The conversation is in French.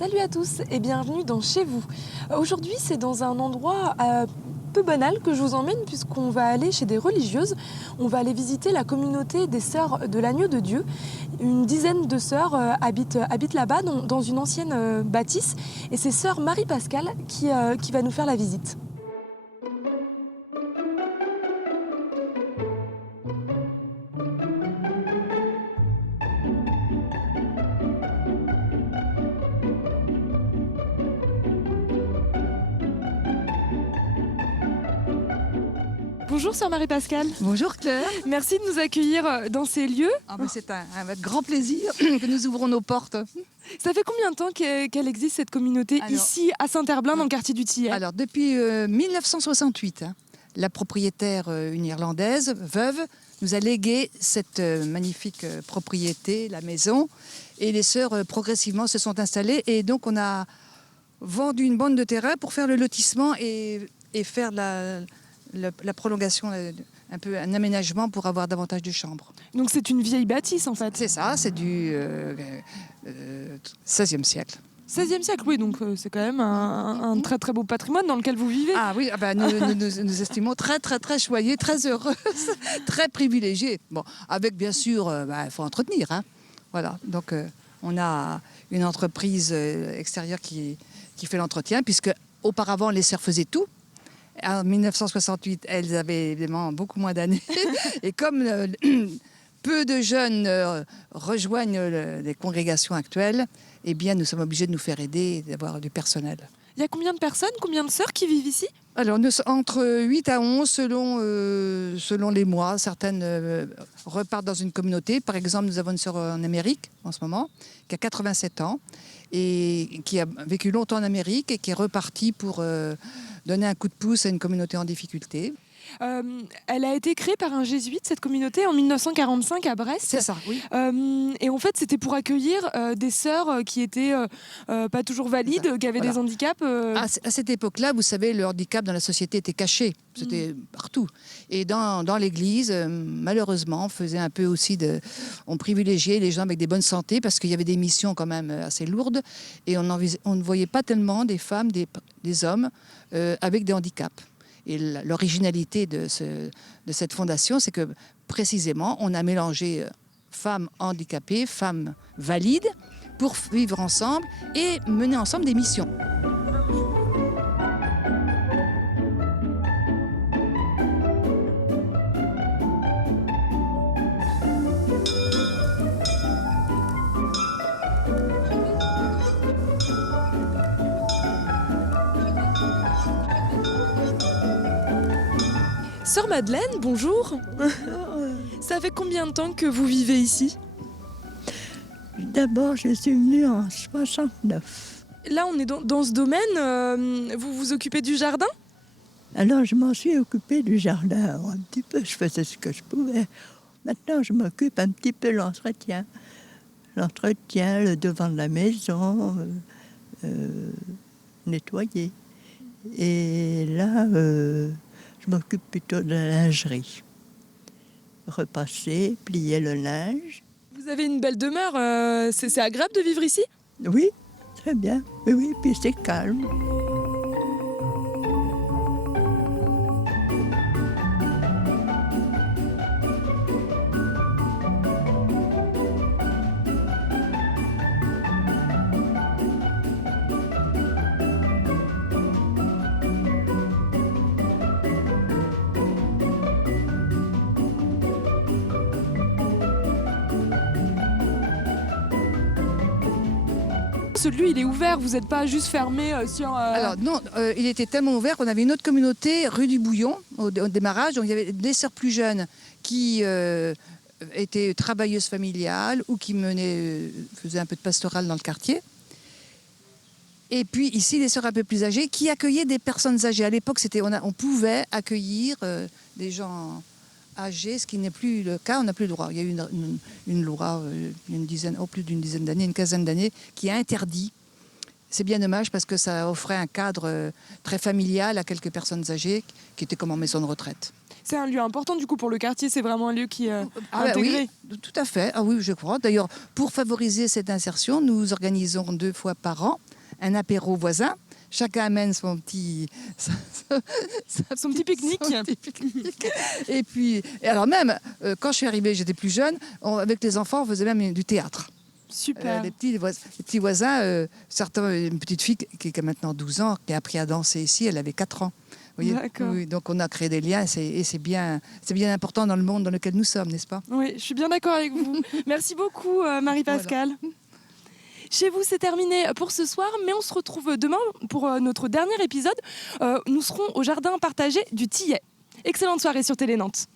Salut à tous et bienvenue dans Chez vous. Aujourd'hui, c'est dans un endroit peu banal que je vous emmène puisqu'on va aller chez des religieuses. On va aller visiter la communauté des Sœurs de l'Agneau de Dieu. Une dizaine de sœurs habitent là-bas dans une ancienne bâtisse et c'est Sœur Marie-Pascale qui va nous faire la visite. Bonjour Sœur Marie-Pascale. Bonjour Claire. Merci de nous accueillir dans ces lieux. C'est avec grand plaisir que nous ouvrons nos portes. Ça fait combien de temps qu'elle existe cette communauté ici à Saint-Herblain dans le quartier du Tillet? Alors depuis 1968, la propriétaire, une Irlandaise, veuve, nous a légué cette magnifique propriété, la maison, et les sœurs progressivement se sont installées et donc on a vendu une bande de terrain pour faire le lotissement et faire la prolongation, un peu un aménagement pour avoir davantage de chambres. Donc c'est une vieille bâtisse en fait. C'est ça, c'est du XVIe siècle. 16e siècle, oui, donc c'est quand même un très très beau patrimoine dans lequel vous vivez. Ah oui, nous estimons très choyés, très heureuses, très privilégiées. Bon, avec bien sûr, il faut entretenir. Hein. Voilà, donc on a une entreprise extérieure qui fait l'entretien, puisque auparavant les sœurs faisaient tout. En 1968, elles avaient évidemment beaucoup moins d'années. Et comme peu de jeunes rejoignent les congrégations actuelles, eh bien, nous sommes obligés de nous faire aider et d'avoir du personnel. Il y a combien de personnes, combien de sœurs qui vivent ici? Alors, entre 8 à 11 selon les mois. Certaines repartent dans une communauté. Par exemple, nous avons une sœur en Amérique en ce moment, qui a 87 ans et qui a vécu longtemps en Amérique et qui est repartie pour donner un coup de pouce à une communauté en difficulté. Elle a été créée par un jésuite, cette communauté, en 1945 à Brest. C'est ça, oui. Et en fait, c'était pour accueillir des sœurs qui étaient pas toujours valides, qui avaient des handicaps. À cette époque-là, vous savez, le handicap dans la société était caché. C'était partout. Et dans l'Église, malheureusement, on privilégiait les gens avec des bonnes santé parce qu'il y avait des missions quand même assez lourdes. Et on ne voyait pas tellement des femmes, des hommes avec des handicaps. Et l'originalité de cette fondation, c'est que précisément, on a mélangé femmes handicapées, femmes valides, pour vivre ensemble et mener ensemble des missions. Sœur Madeleine, bonjour. Ça fait combien de temps que vous vivez ici? D'abord, je suis venue en 69. Là, on est dans ce domaine. Vous vous occupez du jardin? Alors, je m'en suis occupée du jardin un petit peu. Je faisais ce que je pouvais. Maintenant, je m'occupe un petit peu de l'entretien. L'entretien, le devant de la maison, nettoyer. Et là, je m'occupe plutôt de la lingerie. Repasser, plier le linge. Vous avez une belle demeure. C'est agréable de vivre ici? Oui, très bien. Oui, puis c'est calme. Ce lieu, il est ouvert, vous n'êtes pas juste fermé sur... Alors non, il était tellement ouvert qu'on avait une autre communauté, rue du Bouillon, au démarrage. Donc il y avait des sœurs plus jeunes qui étaient travailleuses familiales ou qui faisaient un peu de pastoral dans le quartier. Et puis ici, les sœurs un peu plus âgées qui accueillaient des personnes âgées. À l'époque, on pouvait accueillir des gens âgés, ce qui n'est plus le cas, on n'a plus le droit. Il y a eu une loi, plus d'une dizaine d'années, une quinzaine d'années, qui a interdit. C'est bien dommage parce que ça offrait un cadre très familial à quelques personnes âgées qui étaient comme en maison de retraite. C'est un lieu important du coup pour le quartier, c'est vraiment un lieu qui est intégré. Oui, tout à fait. Ah oui, je crois. D'ailleurs, pour favoriser cette insertion, nous organisons 2 fois par an un apéro voisin. Chacun amène son petit pique-nique. Et puis, alors même, quand je suis arrivée, j'étais plus jeune, avec les enfants, on faisait même du théâtre. Super. Les petits voisins, certains, une petite fille qui a maintenant 12 ans, qui a appris à danser ici, elle avait 4 ans. Vous voyez. D'accord. Oui, donc on a créé des liens et c'est bien important dans le monde dans lequel nous sommes, n'est-ce pas? Oui, je suis bien d'accord avec vous. Merci beaucoup Marie-Pascale. Voilà. Chez vous, c'est terminé pour ce soir, mais on se retrouve demain pour notre dernier épisode. Nous serons au jardin partagé du Tillet. Excellente soirée sur Télé Nantes.